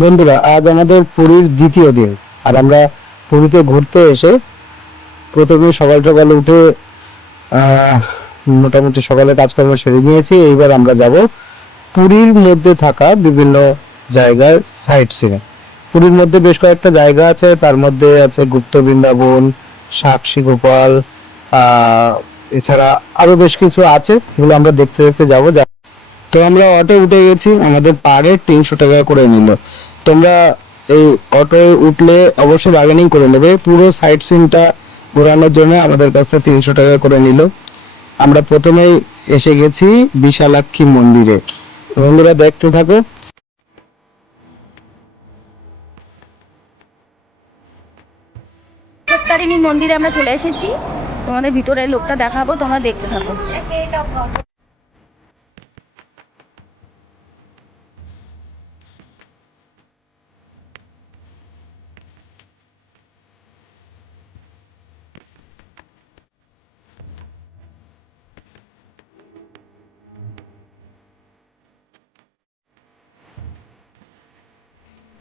বন্ধুরা, আজ আমাদের পুরীর দ্বিতীয় দিন। আর আমরা পুরীতে ঘুরতে এসে প্রথমে সকাল সকাল উঠে আহ, মোটামুটি সকালে কাজকর্ম সেরে নিয়েছি। এইবার আমরা যাব পুরীর মধ্যে থাকা বিভিন্ন জায়গার সাইট সিইং। পুরীর মধ্যে বেশ কয়েকটা জায়গা আছে, তার মধ্যে আছে গুপ্ত বৃন্দাবন, সাক্ষী গোপাল, এছাড়া আরো বেশ কিছু আছে, এগুলো আমরা দেখতে দেখতে যাবো। তো আমরা অটো উঠে গেছি, আমাদের পার হেড 300 টাকা করে নিল। তোমরা এই অটোয় উঠলে অবশ্যই বার্গেনিং করে নেবে। পুরো সাইট সিনটা ঘোরানোর জন্য আমাদের কাছ থেকে 300 টাকা করে নিল। আমরা প্রথমেই এসে গেছি বিশালাক্ষী মন্দিরে। বন্ধুরা দেখতে থাকো। তারিণী মন্দিরে আমরা চলে এসেছি, তোমাদের ভিতরের লোকটা দেখাবো, তোমরা দেখতে থাকো।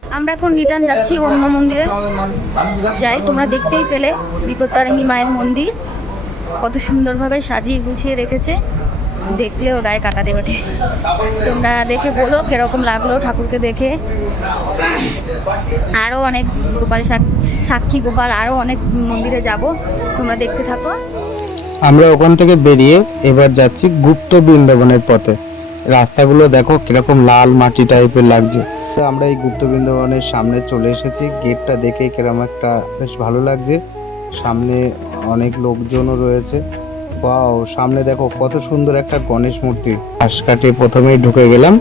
আমরা এখন রিটার্ন যাচ্ছি অন্য মন্দিরে যাই। তোমরা দেখতেই পেলে বিপত্তারিণী মায়ের মন্দির কত সুন্দরভাবে সাজিয়ে গুছিয়ে রেখেছে, দেখলেও গায়ে কাটা দিয়ে ওঠে। তোমরা দেখে বলো কিরকম লাগলো ঠাকুরকে দেখে। আরও অনেক গোপাল সাক্ষী গোপাল আরও অনেক মন্দিরে যাব, তোমরা দেখতে থাকো। আমরা ওখান থেকে বেরিয়ে এবার যাচ্ছি গুপ্ত বৃন্দাবনের পথে। রাস্তাগুলো দেখো কিরকম লাল মাটি টাইপের লাগছে। তো আমরা এই গুপ্ত বৃন্দাবনের সামনে চলে এসেছি। গেটটা দেখে কিরকম একটা বেশ ভালো লাগছে। সামনে অনেক লোকজনও রয়েছে। ওয়াও, সামনে দেখো কত সুন্দর একটা গণেশ মূর্তি। ঘাস কাটে প্রথমেই ঢুকে গেলাম।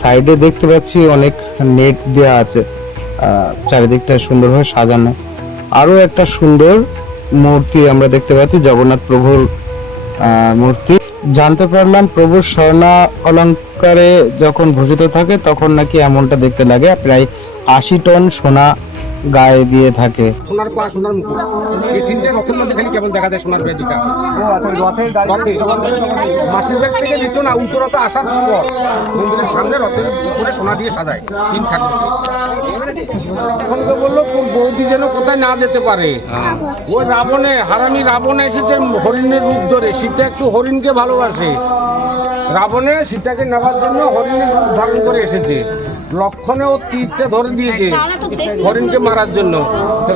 সাইডে দেখতে পাচ্ছি অনেক নেট দেওয়া আছে, চারিদিকটা সুন্দরভাবে সাজানো। আরো একটা সুন্দর মূর্তি আমরা দেখতে পাচ্ছি, জগন্নাথ প্রভুর মূর্তি। জানতে পারলাম প্রভুর স্বর্ণ অলঙ্কারে যখন ভূষিত থাকে তখন নাকি এমনটা দেখতে লাগে। প্রায় 80 টন সোনা গায়ে দিয়ে থাকে। সোনার পা, সোনার মুকুট, এই সিনটা রথের মধ্যে খালি কেবল দেখা যায় সোনার ব্যাজিটা। ও আচ্ছা, রথের গাড়ি মাসির ব্যাগ থেকে নিত না, উল্টো রথে আসার পর মন্দিরের সামনে রথের উপরে সোনা দিয়ে সাজায় তিন ঠাকুরকে। তখন তো বললো তোর বৌদি যেন কোথায় না যেতে পারে। ওই রাবণে, হারামি রাবণে এসেছে হরিণের রূপ ধরে। সীতা একটু হরিণকে ভালোবাসে, রাবণে সীতাকে নেওয়ার জন্য হরিণের রূপ ধারণ করে এসেছে। লক্ষণে ও তীরটা ধরে দিয়েছে হরিণকে মারার জন্য।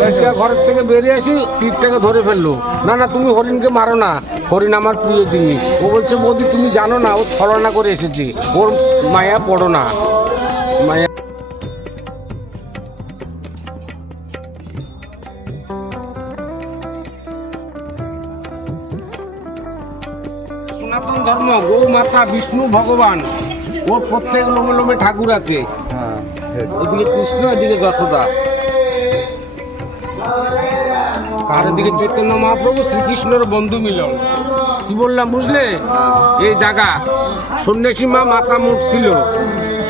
সীতা ঘরের থেকে বেরিয়ে আসি তীরটাকে ধরে ফেললো। না না, তুমি হরিণকে মারো না, হরিণ আমার প্রিয় জিনিস। ও বলছে বৌদি তুমি জানো না, ও ছলনা করে এসেছে, ওর মায়া পড়ো না। মায়া সনাতন ধর্ম, গৌ মাতা, বিষ্ণু ভগবান, ওর প্রত্যেক লোমে লোমে ঠাকুর আছে। এদিকে কৃষ্ণ, এদিকে যশোদা, আর এদিকে চৈতন্য মহাপ্রভু শ্রীকৃষ্ণের বন্ধু মিলন। কি বললাম বুঝলে? এই জায়গা সন্ন্যাসী মা মাতা মুখ ছিল।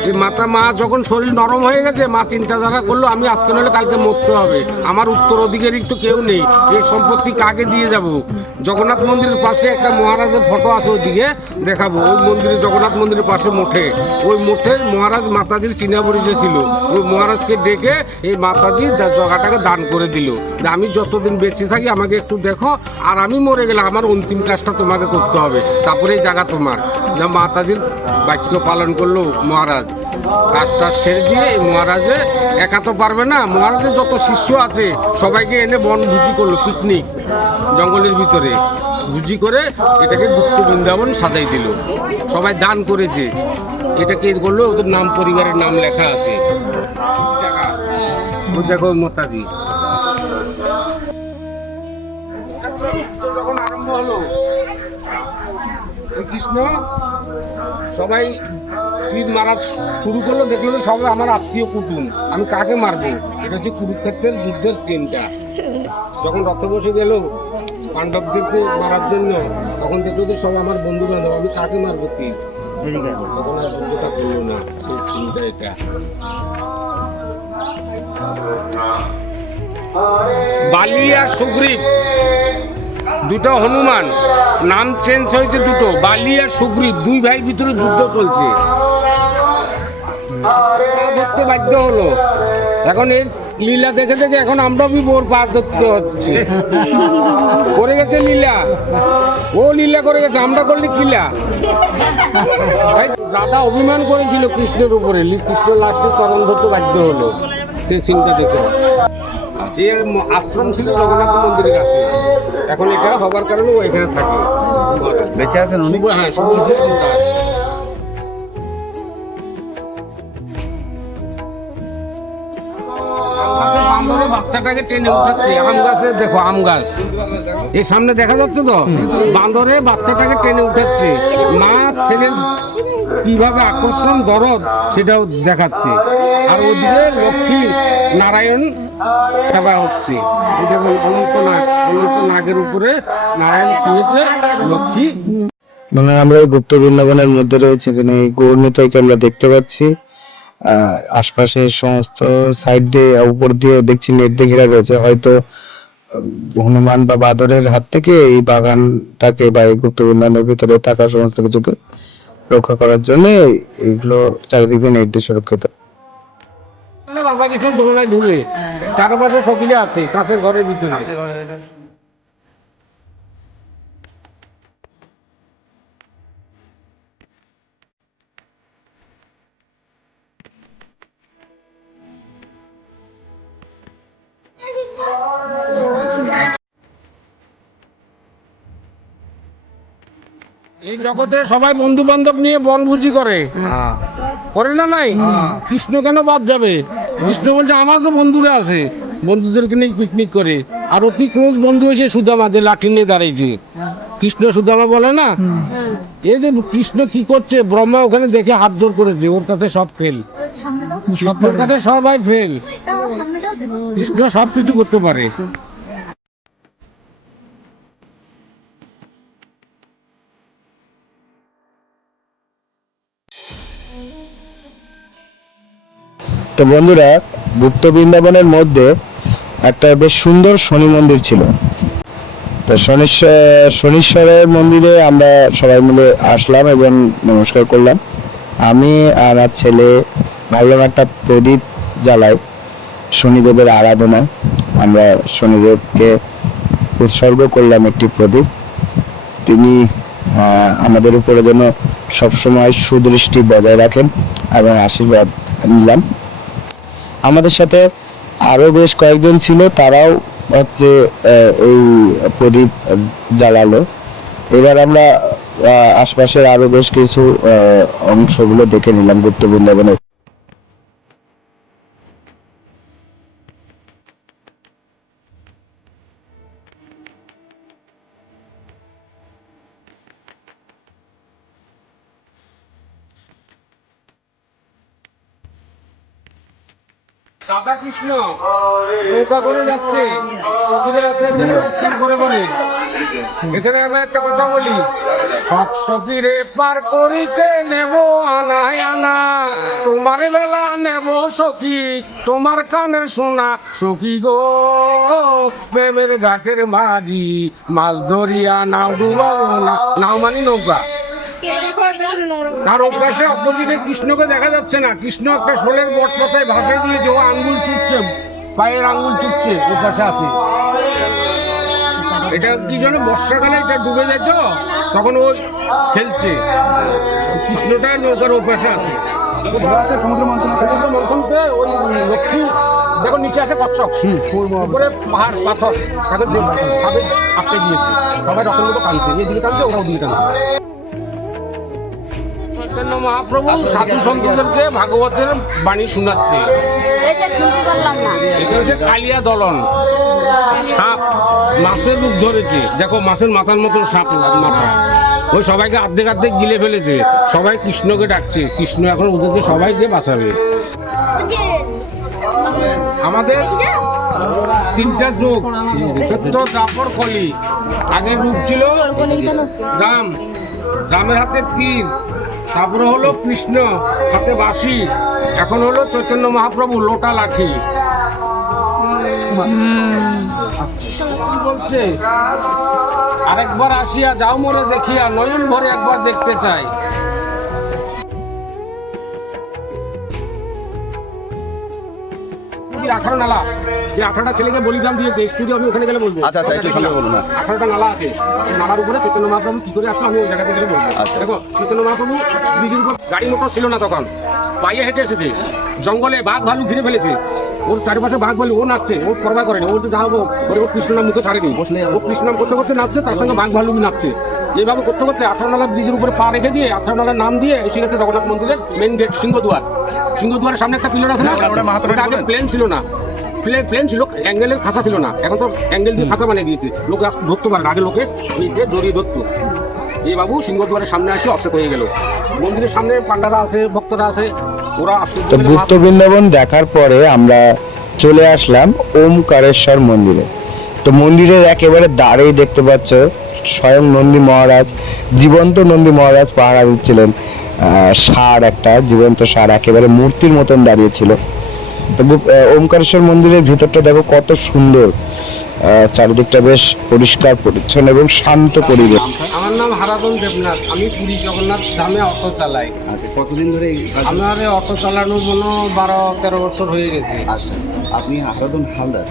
এই মাতা মা যখন শরীর নরম হয়ে গেছে, মা চিন্তাধারা করলো আমি আজকে নইলে কালকে মরতে হবে, আমার উত্তরাধিকারী তো কেউ নেই, এই সম্পত্তি কাকে দিয়ে যাব? জগন্নাথ মন্দিরের পাশে একটা মহারাজের ফটো আছে, ওইদিকে দেখাবো। ওই মন্দিরে, জগন্নাথ মন্দিরের পাশে মঠে, ওই মঠে মহারাজ মাতাজির চিনা পরিচয় ছিল। ওই মহারাজকে ডেকে এই মাতাজি জগাটাকে দান করে দিল, আমি যতদিন বেঁচে থাকি আমাকে একটু দেখো, আর আমি মরে গেলে আমার অন্তিম কাজটা তোমাকে করতে হবে, তারপরে এই জায়গা তোমার। মাতাজির বাক্য পালন করলো মহারাজ। কাজটা সেরে দিয়ে এই মহারাজে একা তো পারবে না, মহারাজের যত শিষ্য আছে সবাইকে এনে বনভুজি করলো, পিকনিক জঙ্গলের ভিতরে ভুজি করে এটাকে গুপ্ত বৃন্দাবন সাজাই দিল। সবাই দান করেছে, এটাকে করলো, ওদের নাম পরিবারের নাম লেখা আছে। দেখো মাতাজি যখন আরম্ভ হলো, শ্রীকৃষ্ণ সবাই তীর মারা শুরু করলো, দেখলো যে সবাই আমার আত্মীয় কুটুম, আমি কাকে মারবো? এটা হচ্ছে কুরুক্ষেত্রের যুদ্ধের সিনটা। যখন রথে বসে গেল পাণ্ডবদেরকে মারার জন্য, তখন দেখলো যে সব আমার বন্ধু বান্ধব, আমি কাকে মারবো তীর? তখন আর যুদ্ধটা করলো না, সেই সিনটা এটা। বালি আর সুগ্রীব দুটো হনুমান, নাম চেঞ্জ হয়েছে দুটো, বালি আর সুগ্রীব, দুই ভাই ভিতরে যুদ্ধ চলছে। ধরতে ধরতে বাধ্য হলো। এখন এর লীলা দেখে দেখে এখন আমরাও বোর পার ধরতে হচ্ছে। করে গেছে লীলা, ও লীলা করে গেছে, আমরা করলি কিলা। রাধা অভিমান করেছিল কৃষ্ণের উপরে, কৃষ্ণ লাস্টে চরণ ধরতে বাধ্য হলো সেই সিনটা দেখে। এর আশ্রম ছিল জগন্নাথ মন্দিরের কাছে, এখন এটা হবার কারণে ও এখানে থাকে, বেঁচে আছেন উনি? হ্যাঁ, শুভজিৎ চিন্তা। বান্দরে বাচ্চাটাকে টেনে উঠাচ্ছে আম গাছে, দেখো আম গাছ এর সামনে দেখা যাচ্ছে তো, বান্দরে বাচ্চাটাকে টেনে উঠাচ্ছে, মা ছেলের কিভাবে আকর্ষণ দরদ সেটাও দেখাচ্ছে। আর ওদিকে লক্ষ্মী নারায়ণ সেবা হচ্ছে, এটা অনন্ত নাগ, অনন্ত নাগের উপরে নারায়ণ শুয়েছে, লক্ষ্মী। মানে আমরা এই গুপ্ত বৃন্দাবনের মধ্যে রয়েছে, এখানে গৌরনীতাইকে আমরা দেখতে পাচ্ছি। আশপাশের সমস্ত সাইড দিয়ে উপর দিয়ে দেখছি নেট দিয়ে ঘেরা রয়েছে, হয়তো হনুমান বা বাদরের হাত থেকে এই বাগানটাকে বা এই গুপ্ত বৃন্দাবনের ভিতরে থাকা সমস্ত কিছুকে রক্ষা করার জন্য এইগুলো চারিদিক দিয়ে নেট দিয়ে সুরক্ষিত। রাধা কৃষ্ণ দোলনায় ঝুলে, চারপাশে সকিলে আছে কাঁচের ঘরের ভিতরে। এই জগতে সবাই বন্ধু বান্ধব নিয়ে বনভোজি করে, করে না? নাই, কৃষ্ণ কেন বাদ যাবে? কৃষ্ণ বলছে আমার তো বন্ধুরা আছে, বন্ধুদেরকে নিয়ে পিকনিক করে। আর অতি ক্লোজ বন্ধু হয়েছে সুদামা, যে লাঠি নিয়ে দাঁড়িয়েছে। কৃষ্ণ সুদামা বলে না, এই যে কৃষ্ণ কি করছে, ব্রহ্মা ওখানে দেখে হাত জোর করেছে, ওর কাছে সব ফেল, কৃষ্ণের কাছে সবাই ফেল, কৃষ্ণ সব কিছু করতে পারে। তো বন্ধুরা, গুপ্ত বৃন্দাবনের মধ্যে একটা বেশ সুন্দর শনি মন্দির ছিল। তো শনিশ্বরের মন্দিরে আমরা সবাই মিলে আসলাম এবং নমস্কার করলাম। আমি আর আমার ছেলে ভাবলাম একটা প্রদীপ জ্বালাই শনিদেবের আরাধনায়। আমরা শনিদেবকে উৎসর্গ করলাম একটি প্রদীপ। তিনি আমাদের উপরে যেন সবসময় সুদৃষ্টি বজায় রাখেন এবং আশীর্বাদ নিলাম। আমাদের সাথে আরো বেশ কয়েকজন ছিল, তারাও হচ্ছে এই প্রদীপ জ্বালালো। এবার আমরা আশপাশের আরো বেশ কিছু অংশগুলো দেখে নিলাম গুপ্ত বৃন্দাবনের। রাধা কৃষ্ণ নৌকা করে যাচ্ছে, সখীরা আছে করে করে। এখানে আমরা একটা কথা বলি, সব সখীরে পার করিতে নেব আনায় আনা, তোমার বেলা নেব সখী তোমার কানের শোনা। সখী গো প্রেমের ঘাটের মাঝি, মাছ ধরিয়া নাও ডুবাবো না। নাও মানে নৌকা। তার অভ্যাসে অপোজিটে কৃষ্ণকে দেখা যাচ্ছে না, কৃষ্ণ একটা শোলের বট পাতায় ভাসে দিয়েছে, ও আঙ্গুল চুটছে, পায়ের আঙ্গুল চুটছে, ওর পাশে আছে। এটা কি জানো, বর্ষাকালে এটা ডুবে যায় তো, তখন ও খেলছে, কৃষ্ণটা নৌকার ওর পাশে আছে। সমুদ্র মন্থনকে ওই লক্ষ্মী দেখো নিচে আছে কচ্ছপ, উপরে পাহাড় পাথর, তাকে সাপে আটকে দিয়েছে, সবাই রকম মতো টানছে, এদিকে টানছে ওরাও দিকে টানছে। চৈতন্য মহাপ্রভু সাধু সন্তদেরকে ভাগবতের বাণী শোনাচ্ছে। এটা হচ্ছে কালিয়া দলন, সাপ মাছের রূপ ধরেছে, দেখো মাছের মাথার মতন সাপ মাথা, ওই সবাইকে আর্ধেক আর্ধেক গিলে ফেলেছে, সবাই কৃষ্ণকে ডাকছে, কৃষ্ণ এখন ওদেরকে সবাইকে বাঁচাবে। আমাদের তিনটা যুগ, সত্য দ্বাপর কলি। আগের রূপ ছিল রাম, রামের হাতে তীর, তারপরে হলো কৃষ্ণ হাতে বাঁশি, এখন হলো চৈতন্য মহাপ্রভু লোটা লাঠি। বলছে আরেকবার আসিয়া যাও মোরে দেখিয়া, নয়ন ভরে একবার দেখতে চাই। কি 18 নালা, যে 18টা ছেলেকে বলিদান দিয়েছে, স্টুডিও আমি ওখানে গেলে বলবো। আচ্ছা আচ্ছা, একটু সামনে বলুন না। 18টা নালা আছে, সেই নালার উপরে চৈতন্য মহাপ্রভু কি করে আসলো আমি ওই জায়গাতে গেলে বলবো। আচ্ছা। দেখো চৈতন্য মহাপ্রভু ব্রিজের উপর, গাড়ি মোটর ছিল না তখন, পায়ে হেঁটে এসেছে, জঙ্গলে বাঘ ভালু ঘিরে ফেলেছে, ওর চারিপাশে বাঘ ভালু, ও নাচছে, ও পরবা করেনি, ও যে যা হবো ও কৃষ্ণ নাম মুখে ছাড়েনি, ও কৃষ্ণ নাম করতে করতে নাচছে, তার সঙ্গে বাঘ ভালু নাচছে। এইভাবে করতে করতে 18 নালা ব্রিজের উপরে পা রেখে দিয়ে 18 নালার নাম দিয়ে এসে গেছে জগন্নাথ মন্দিরের মেন গেট, সিংহদুয়ার। সিংহদুয়ারের সামনে একটা পিলার আছে না, ওটা আগে প্লেন ছিল না, প্লেন ছিল, অ্যাঙ্গেলের খাঁচা ছিল না, এখন তো অ্যাঙ্গেল দিয়ে খাঁচা বানিয়ে দিয়েছে, লোকে ধরতে পারে, আগে লোকে জড়িয়ে ধরতো। এই বাবু সিংহদুয়ারের সামনে আসে অবসেট হয়ে গেল। মন্দিরের সামনে পান্ডারা আছে, ভক্তরা আছে, ওরা তো গুপ্ত বৃন্দাবন দেখার পরে আমরা চলে আসলাম ওমকারেশ্বর মন্দিরে। তো মন্দিরের একেবারে দাঁড়েই দেখতে পাচ্ছ স্বয়ং নন্দী মহারাজ, জীবন্ত নন্দী মহারাজ পাহারা দিচ্ছিলেন। ষাঁড়, একটা জীবন্ত ষাঁড় একেবারে মূর্তির মতন দাঁড়িয়েছিল। তো ওমকারেশ্বর মন্দিরের ভিতরটা দেখো কত সুন্দর, চারিদিকটা বেশ পরিষ্কার পরিচ্ছন্ন এবং শান্ত পরিবেশ। আমার নাম হারাধন দেবনাথ, আমি পুরী জগন্নাথ ধামে অটো চালাই। আচ্ছা, কতদিন ধরে এই কাজ? আমার এই অটো চালানো মনে 12-13 বছর হয়ে গেছে। আচ্ছা, আপনি হারাধন হালদার?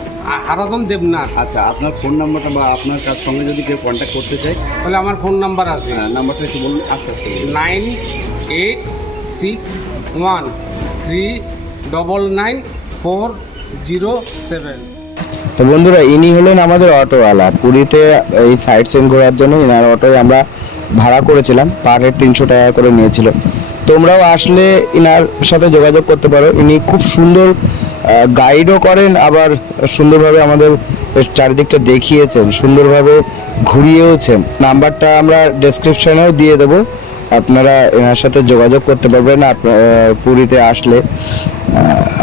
হারাধন দেবনাথ। আচ্ছা, আপনার ফোন নাম্বারটা বা আপনার কার সঙ্গে যদি কেউ কন্ট্যাক্ট করতে চায়, তাহলে আমার ফোন নাম্বার আছে, নাম্বারটা একটু বলুন আস্তে আস্তে বলুন। 9861399407। তো বন্ধুরা, ইনি হলেন আমাদের অটোওয়ালা। পুরীতে এই সাইট সিন ঘোরার জন্য ইনার অটোয় আমরা ভাড়া করেছিলাম, পার হেড 300 টাকা করে নিয়েছিল। তোমরাও আসলে ইনার সাথে যোগাযোগ করতে পারো, ইনি খুব সুন্দর গাইডও করেন, আবার সুন্দরভাবে আমাদের চারিদিকটা দেখিয়েছেন, সুন্দরভাবে ঘুরিয়েওছেন। নাম্বারটা আমরা ডেসক্রিপশনেও দিয়ে দেবো, আপনারা এনার সাথে যোগাযোগ করতে পারবেন। পুরীতে আসলে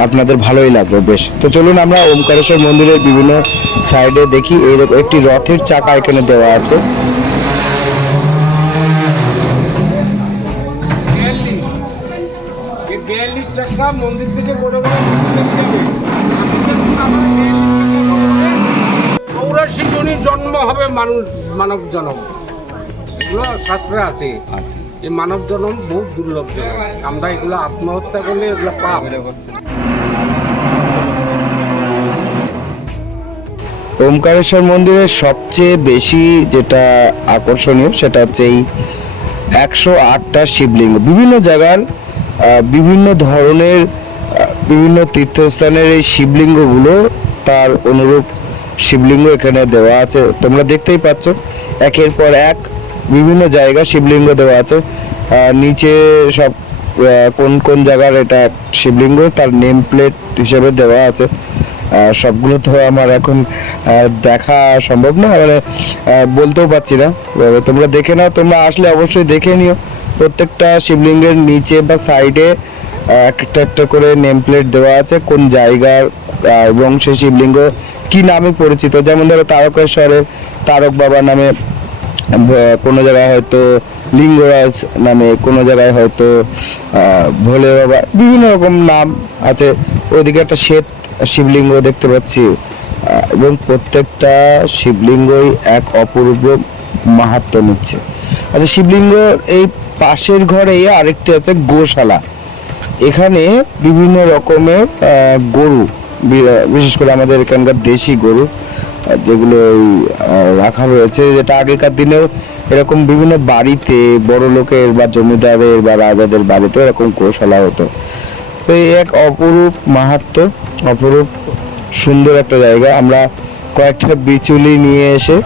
আপনাদের ভালোই লাগবে বেশ। তো চলুন আমরা ওমকারেশ্বর মন্দিরের বিভিন্ন সাইডে দেখি। এই দেখো একটি রথের চাকা এখানে দেওয়া আছে। 42 টাকা মন্দির থেকে বড় বড় 84 জনই জন্ম হবে মানব জন্ম, এগুলো শাস্ত্রে আছে। আচ্ছা, এই মানব জন্ম বহু দুর্লভ জন্ম, আমরা এগুলো আত্মহত্যা করলে এগুলো পাপ। ওমকারেশ্বর মন্দিরের সবচেয়ে বেশি যেটা আকর্ষণীয় সেটা হচ্ছে এই 108টা শিবলিঙ্গ, বিভিন্ন জায়গার বিভিন্ন ধরনের বিভিন্ন তীর্থস্থানের এই শিবলিঙ্গগুলো, তার অনুরূপ শিবলিঙ্গ এখানে দেওয়া আছে। তোমরা দেখতেই পাচ্ছ একের পর এক বিভিন্ন জায়গা শিবলিঙ্গ দেওয়া আছে। নিচে সব কোন কোন জায়গার এটা শিবলিঙ্গ তার নেম প্লেট হিসেবে দেওয়া আছে। সবগুলো তো আমার এখন দেখা সম্ভব না, মানে বলতেও পারছি না। তোমরা দেখে নাও, তোমরা আসলে অবশ্যই দেখে নিও। প্রত্যেকটা শিবলিঙ্গের নিচে বা সাইডে একটা একটা করে নেম প্লেট দেওয়া আছে, কোন জায়গার এবং সেই শিবলিঙ্গ কি নামে পরিচিত। যেমন ধরো তারকেশ্বরের তারক বাবা নামে, কোনো জায়গায় হয়তো লিঙ্গরাজ নামে, কোনো জায়গায় হয়তো ভোলে বাবা, বিভিন্ন রকম নাম আছে। ওইদিকে একটা শ্বেত শিবলিঙ্গ দেখতে পাচ্ছি, এবং প্রত্যেকটা শিবলিঙ্গই এক অপূর্ব মাহাত্ম্য নিচ্ছে। আচ্ছা, শিবলিঙ্গ এই পাশের ঘরেই আরেকটি আছে গোশালা। এখানে বিভিন্ন রকমের গরু, বিশেষ করে আমাদের এখানকার দেশি গরু যেগুলো রাখা রয়েছে, যেটা আগেকার দিনেও এরকম বিভিন্ন বাড়িতে বড় লোকের বা জমিদারের বা রাজাদের বাড়িতে এরকম গোশালা হতো। তো এই এক অপরূপ মাহাত্ম্য, অপরূপ সুন্দর একটা জায়গা। আমরা কয়েকটা বিচুলি নিয়ে এসে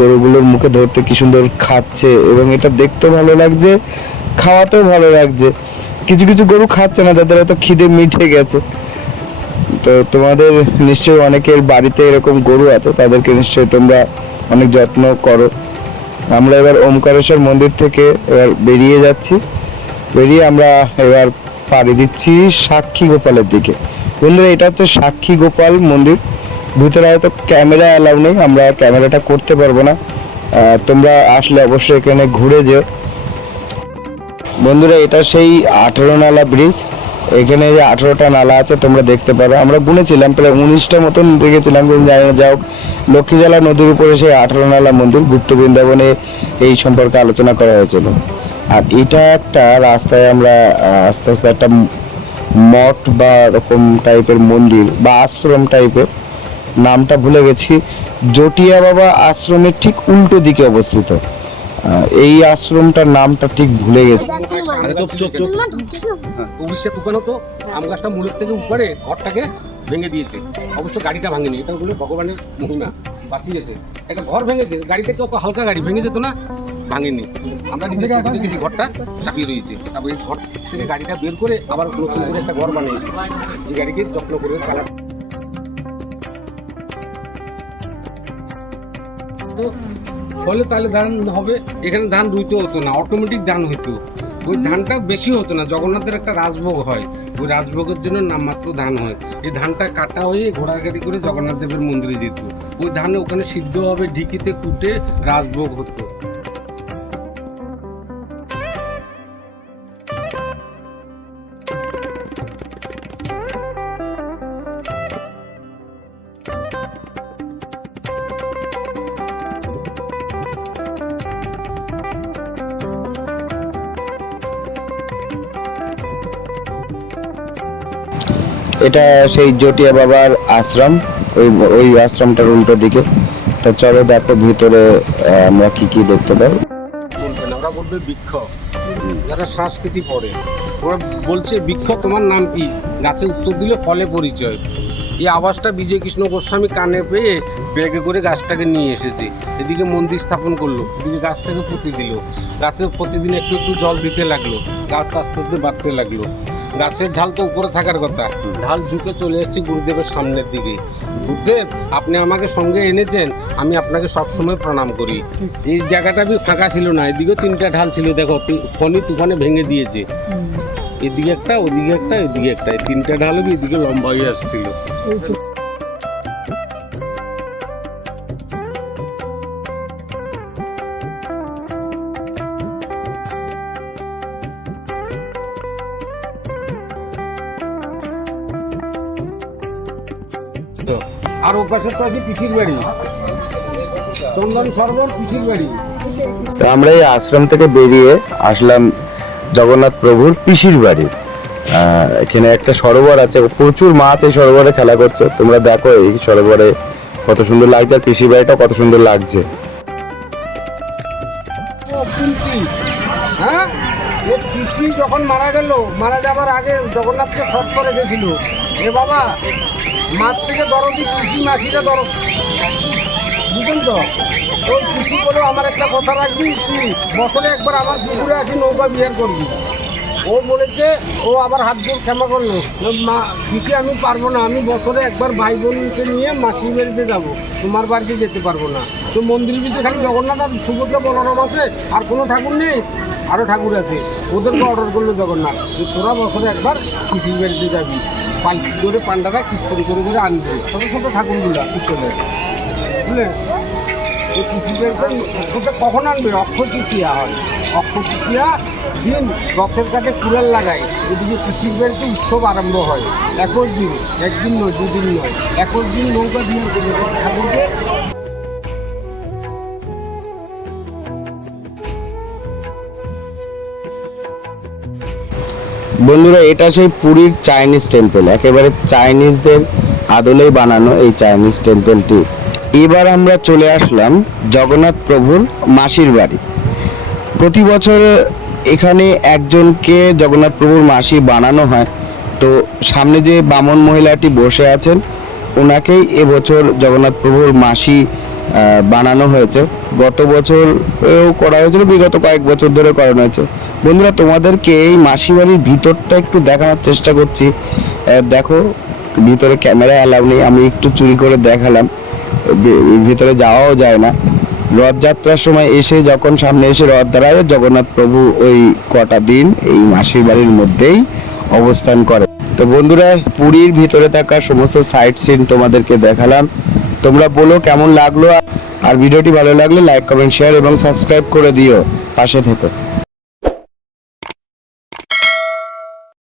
গরুগুলোর মুখে ধরতে কি সুন্দর খাচ্ছে, এবং এটা দেখতেও ভালো লাগছে, খাওয়াতেও ভালো লাগছে। কিছু কিছু গরু খাচ্ছে না, তাদের হয়তো খিদে মিটে গেছে। তো তোমাদের নিশ্চয়ই অনেকের বাড়িতে এরকম গরু আছে, তাদেরকে নিশ্চয়ই তোমরা অনেক যত্ন করো। আমরা এবার ওমকারেশ্বর মন্দির থেকে এবার বেরিয়ে যাচ্ছি। বেরিয়ে আমরা এবার পাড়ি দিচ্ছি সাক্ষী গোপালের দিকে। বন্ধুরা, এটা হচ্ছে সাক্ষী গোপাল মন্দির। ভিতরে হয়তো ক্যামেরা অ্যালাউ নেই, আমরা ক্যামেরাটা করতে পারবো না। তোমরা আসলে অবশ্যই এখানে ঘুরে যেও। বন্ধুরা, এটা সেই 18 নালা ব্রিজ। এখানে যে 18টা নালা আছে তোমরা দেখতে পারো। আমরা গুনেছিলাম, প্রায় 19টা মতন দেখেছিলাম, কিন্তু জানি না। যাই হোক, লক্ষ্মীজলা নদীর উপরে সেই 18 নালা মন্দির। গুপ্ত বৃন্দাবনে এই সম্পর্কে আলোচনা করা হয়েছিল। আর এটা একটা রাস্তায় আমরা আস্তে আস্তে একটা মঠ বা এরকম টাইপের মন্দির বা আশ্রম টাইপের, নামটা ভুলে গেছি। জটিয়া বাবা আশ্রমের ঠিক উল্টো দিকে অবস্থিত। এই আশ্রমটার নামটা ঠিক ভুলে গেছি। উড়িষ্যা তুফান হতো, আম গাছটা মূলের থেকে উপরে ঘরটাকে ভেঙে দিয়েছে। অবশ্য গাড়িটা ভাঙেনি, এটা হলো ভগবানের মহিমা, বাঁচিয়েছে। একটা ঘর ভেঙেছে, গাড়িতে কত হালকা গাড়ি ভেঙে যেত না, ভাঙেনি। আমরা নিচে দেখেছি ঘরটা চাপিয়ে রয়েছে, তারপরে এই ঘর থেকে গাড়িটা বের করে আবার নতুন করে একটা ঘর বানিয়েছে। এই গাড়িকে যত্ন করে কালার ফলে তাহলে ধান হবে। এখানে ধান রুইতে হতো না, অটোমেটিক ধান হতো। ওই ধানটা বেশি হতো না, জগন্নাথের একটা রাজভোগ হয়, ওই রাজভোগের জন্য নামমাত্র ধান হয়। এই ধানটা কাটা হয়ে ঘোড়ার গাড়ি করে জগন্নাথ দেবের মন্দিরে যেত। ওই ধান ওখানে সিদ্ধ হবে, ঢিকিতে কুটে রাজভোগ হতো। এটা সেই জটিয়া বাবার আশ্রম, ওই আশ্রমটার উল্টো দিকে। তো চলো দেখো ভিতরে আমরা কি কি দেখতে পাই। বলবে না, ওরা বলবে বৃক্ষ। যারা সংস্কৃতি পড়ে ওরা বলছে বৃক্ষ তোমার নাম কি, গাছে উত্তর দিলে ফলে পরিচয়। এই আওয়াজটা বিজয় কৃষ্ণ গোস্বামী কানে পেয়ে ব্যাগে করে গাছটাকে নিয়ে এসেছে, এদিকে মন্দির স্থাপন করলো, এদিকে গাছটাকে পুঁতে দিল। গাছে প্রতিদিন একটু একটু জল দিতে লাগলো, গাছ আস্তে আস্তে বাড়তে লাগলো। গাছের ঢাল তো উপরে থাকার কথা, ঢাল ঝুঁকে চলে এসেছি গুরুদেবের সামনের দিকে। গুরুদেব, আপনি আমাকে সঙ্গে এনেছেন, আমি আপনাকে সবসময় প্রণাম করি। এই জায়গাটা ফাঁকা ছিল না, এদিকেও 3টা ঢাল ছিল, দেখো ফণি তুফানে ভেঙে দিয়েছে। এদিকে একটা, ওদিকে একটা, এদিকে একটা, এই 3টা ঢালও এদিকে লম্বা হয়ে আসছিল। আর ও পাশে তো আছে পিসির বাড়ি, চন্দন সরোবর পিসির বাড়ি। তো আমরা এই আশ্রম থেকে বেরিয়ে আসলাম জগন্নাথ প্রভুর পিসির বাড়ি। এখানে একটা সরোবর আছে, প্রচুর মাছ এই সরোবরে খেলা করছে। তোমরা দেখো এই সরোবরে কত সুন্দর লাগছে, আর পিসির বাড়িটা কত সুন্দর লাগছে। হ্যাঁ, ও পিসি যখন মারা গেল, মারা যাবার আগে জগন্নাথকে শর্ট করে গেছিল, এ বাবা মাছ থেকে দরদি পিসি, মাসিটা দরদ, বুঝলেন তো? ওই পিসি বলে আমার একটা কথা রাখবি, তুই বছরে একবার আমার পুকুরে আসি নৌকা বিহার করবি। ও বলেছে, ও আবার হাত জোর ক্ষমা করলো, মা পিসি আমি পারবো না, আমি বছরে একবার ভাই বোনকে নিয়ে মাসির বাড়িতে যাবো, তোমার বাড়িতে যেতে পারবো না। তো মন্দিরের ভিতরে খালি জগন্নাথ আর সুভদ্রা বলরাম আছে, আর কোনো ঠাকুর নেই। আরও ঠাকুর আছে, ওদেরকে অর্ডার করলো জগন্নাথ যে তোরা বছরে একবার পিসির বাড়িতে যাবি, পালকি করে পান্ডারা কীর্তন করে করে আনবে ছোটো ছোটো ঠাকুরগুলা কীর্তনের, বুঝলেন? এই পিসির বাড়িতে কখন আনবে? অক্ষয় তৃতীয়া হয়, অক্ষয় তৃতীয়া দিন রথের কাছে কুড়াল লাগায়, এদিকে পিসির বাড়িতে উৎসব আরম্ভ হয়। 21 দিন, একদিন নয়, 2 দিন নয়, 21 দিন নৌকা দিয়ে ঠাকুরকে। বন্ধুরা, এটা সেই পুরীর চাইনিজ টেম্পল, একেবারে চাইনিজদের আদলেই বানানো এই চাইনিজ টেম্পলটি। এবার আমরা চলে আসলাম জগন্নাথ প্রভুর মাসির বাড়ি। প্রতি বছর এখানে একজনকে জগন্নাথ প্রভুর মাসি বানানো হয়। তো সামনে যে বামন মহিলাটি বসে আছেন, ওনাকেই এবছর জগন্নাথ প্রভুর মাসি বানানো হয়েছে। গত বছরও করা হয়েছিল, বিগত কয়েক বছর ধরে করানো হয়েছে। বন্ধুরা, তোমাদেরকে এই মাসি বাড়ির ভিতরটা একটু দেখানোর চেষ্টা করছি। দেখো, ভিতরে ক্যামেরা অ্যালাউ নেই, আমি একটু চুরি করে দেখালাম। ভিতরে যাওয়াও যায় না। রথযাত্রার সময় এসে যখন সামনে এসে রথ দাঁড়ায়, জগন্নাথ প্রভু ওই কটা দিন এই মাসির বাড়ির মধ্যেই অবস্থান করে। তো বন্ধুরা, পুরীর ভিতরে থাকা সমস্ত সাইট সিন তোমাদেরকে দেখালাম। তোমরা বলো কেমন লাগলো, আর ভিডিওটি ভালো লাগলে লাইক, কমেন্ট, শেয়ার এবং সাবস্ক্রাইব করে দিও। পাশে থেকো।